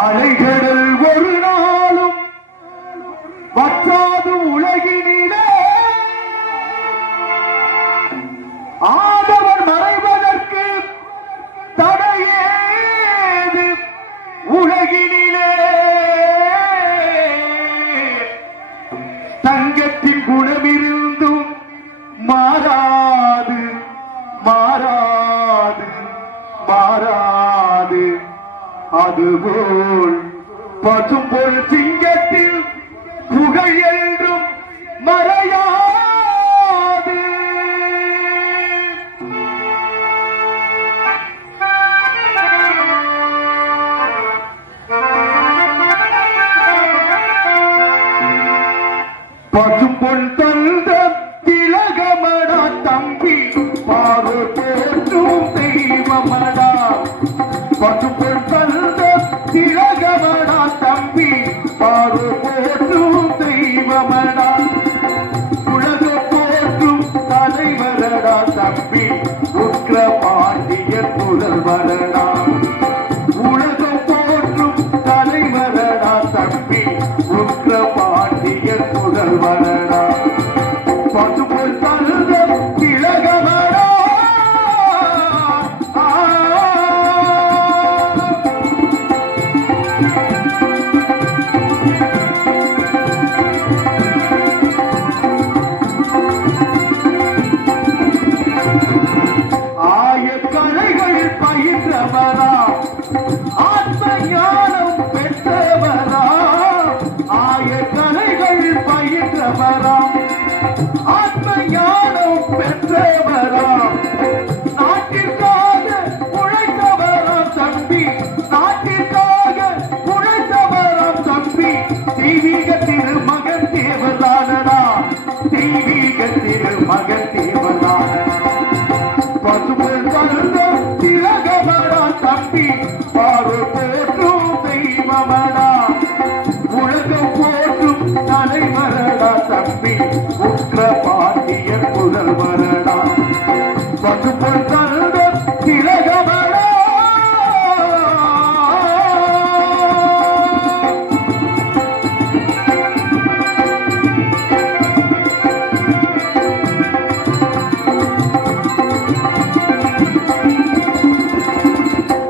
அலைகடல் ஒரு நாளும் வற்றாது உலகினிலே ஆதவன் மறைவதற்கு தடையேது உலகினிலே தங்கத்தின் குணமிருந்தும் மாறாது மாறாது மாறாது அதுபோல் பசும்பொல் சிங்கத்தில் புகழ் என்றும் மறையாது. பசும்பொல் தந்த திலகமடா தம்பி பாரு போற்றும் தெய்வமடா. பசும்பொல் தந்த திலகமடா தம்பி பாரு போற்றும் தெய்வமடா. உலக போற்றும் தலைவரடா தம்பி உக்ர பாண்டிய புதல்வரடா. உலக போற்றும் தலைவரடா தம்பி உக்ர பாண்டிய புதல்வரடா. பசும்பொல் தந்த திலகமடா. ஆயக்கலைகள் பயின்றவரா ஆத்ம ஞானம் பெற்றவரா. ஆயக்கலைகள் பயின்றவரா ஆத்ம ஞானம் பெற்றவரா. நாட்டிற்காக உழைத்தவராம் தம்பி. நாட்டிற்காக உழைத்தவராம் தம்பி. தெய்வீக திருமகன் தேவதானடா. தெய்வீக திருமகன் தேவதானடா. பசும்பொல் தந்த திலகமடா தம்பி பாரு போற்றும் தெய்வமடா. உலகம் போற்றும் தலைவரடா தம்பி உக்ர பாண்டிய புதல்வரடா. பசும்பொல் தந்த திலகமடா.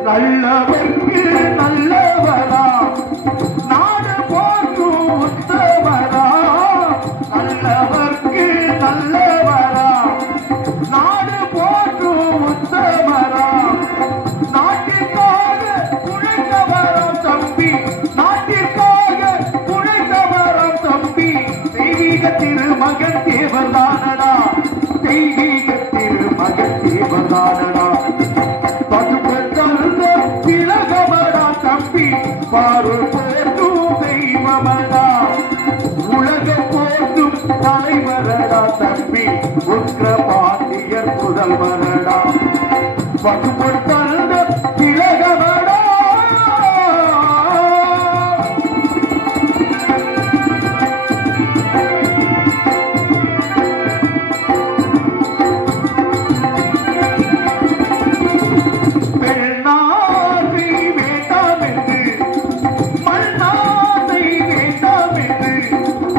நல்லவர்க்கு நல்லவரா நாடு போற்றும் உத்தமரா. நல்லவர்க்கு நல்லவரா நாடு போற்றும் உத்தமரா. நாட்டிற்காக உழைத்தவராம் தம்பி. நாட்டிற்காக உழைத்தவராம் தம்பி. தெய்வீக திருமகன் தேவதானடா. தெய்வீக திருமகன் தேவதானடா. பசும்பொல் தந்த திலகமடா தம்பி பாரு போற்றும் தெய்வமடா. உலகம் போற்றும் தலைவரடா தம்பி உக்ர பாண்டியர் புதல்வரடா. பசும்பொல் தந்த திலகமடா. பெண்ணாசை வேண்டாம் என்று மண்ணாசை வேண்டாம் என்று.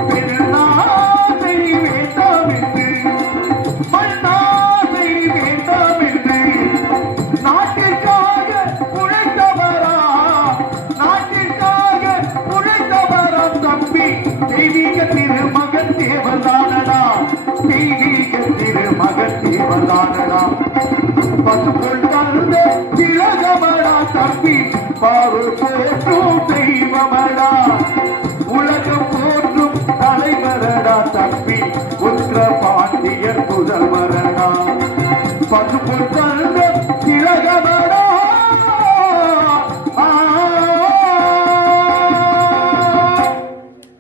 பெண்ணாசை வேண்டாம் என்று மண்ணாசை வேண்டாம் என்று. நாட்டிற்காக உழைத்தவரா நாட்டிற்காக உழைத்தவராம் தம்பி. தெய்வீக திருமகன் தேவதானடா. தெய்வீக திருமகன் தேவதானடா. பசும்பொல் தந்த திலகமடா தம்பி பாரு போற்றும் தெய்வமடா. உலகம் போற்றும் தலைவரடா தம்பி உக்ர பாண்டியர் புதல்வரடா. பசும்பொல்